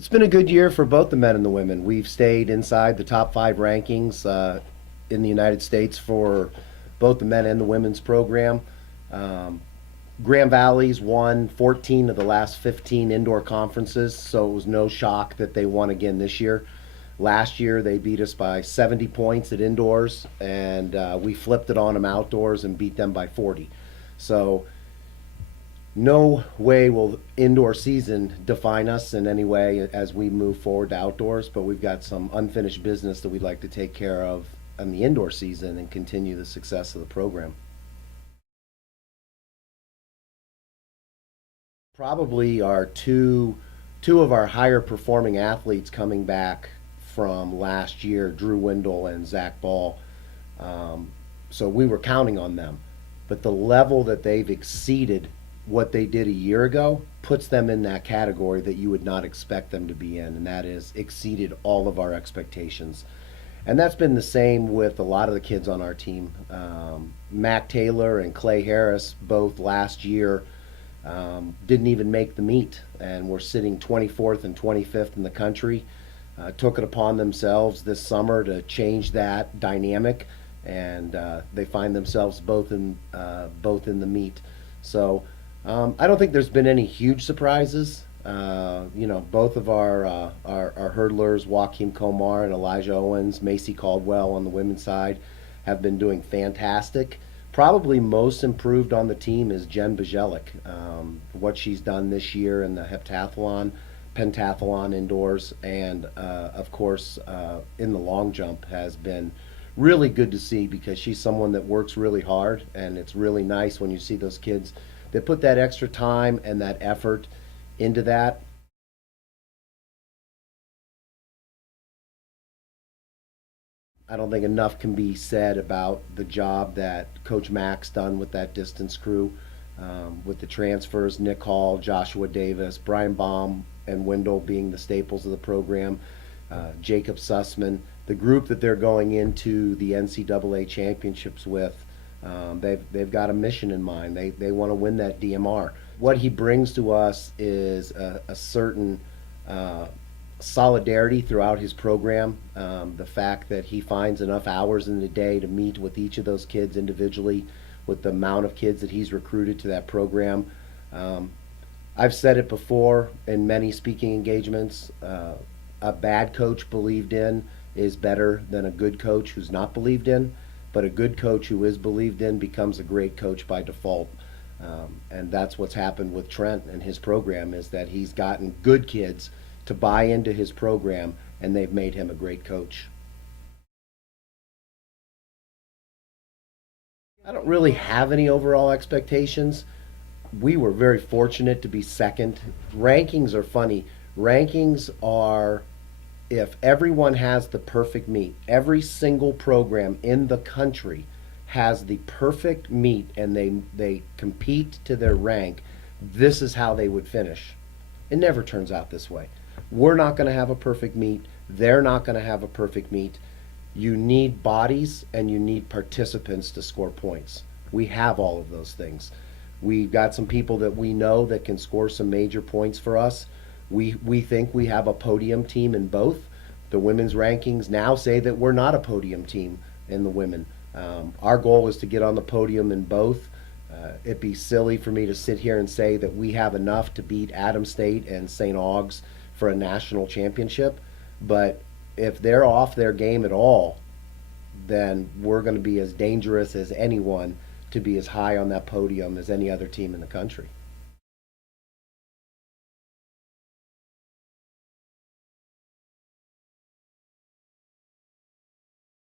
It's been a good year for both the men and the women. We've stayed inside the top five rankings in the United States for both the men and the women's program. Um, Grand Valley's won 14 of the last 15 indoor conferences, so it was no shock that they won again this year. Last year, they beat us by 70 points at indoors, and we flipped it on them outdoors and beat them by 40. So no way will indoor season define us in any way as we move forward to outdoors, but we've got some unfinished business that we'd like to take care of in the indoor season and continue the success of the program. Probably our two of our higher performing athletes coming back from last year, Drew Wendell and Zach Ball. Um, so we were counting on them. But the level that they've exceeded what they did a year ago puts them in that category that you would not expect them to be in, and that is exceeded all of our expectations. And that's been the same with a lot of the kids on our team. Mac Taylor and Clay Harris both last year didn't even make the meet, and were sitting 24th and 25th in the country. Took it upon themselves this summer to change that dynamic, and they find themselves both in the meet. So I don't think there's been any huge surprises. Both of our hurdlers, Joaquim Komar and Elijah Owens, Macy Caldwell on the women's side, have been doing fantastic. Probably most improved on the team is Jen Bajelic. What she's done this year in the heptathlon, pentathlon indoors, and of course in the long jump has been really good to see, because she's someone that works really hard, and it's really nice when you see those kids that put that extra time and that effort into that. I don't think enough can be said about the job that Coach Mack's done with that distance crew, with the transfers, Nick Hall, Joshua Davis, Brian Baum, and Wendell being the staples of the program, Jacob Sussman, the group that they're going into the NCAA championships with. They've got a mission in mind. They want to win that DMR. What he brings to us is a certain solidarity throughout his program. The fact that he finds enough hours in the day to meet with each of those kids individually, with the amount of kids that he's recruited to that program. I've said it before in many speaking engagements. A bad coach believed in is better than a good coach who's not believed in, but a good coach who is believed in becomes a great coach by default. And that's what's happened with Trent and his program, is that he's gotten good kids to buy into his program, and they've made him a great coach. I don't really have any overall expectations. We were very fortunate to be second. Rankings are funny. Rankings are, if everyone has the perfect meet, every single program in the country has the perfect meet, and they compete to their rank, this is how they would finish. It never turns out this way. We're not going to have a perfect meet. They're not going to have a perfect meet. You need bodies and you need participants to score points. We have all of those things. We've got some people that we know that can score some major points for us. We think we have a podium team in both. The women's rankings now say that we're not a podium team in the women. Our goal is to get on the podium in both. It'd be silly for me to sit here and say that we have enough to beat Adams State and St. Aug's for a national championship, but if they're off their game at all, then we're going to be as dangerous as anyone to be as high on that podium as any other team in the country.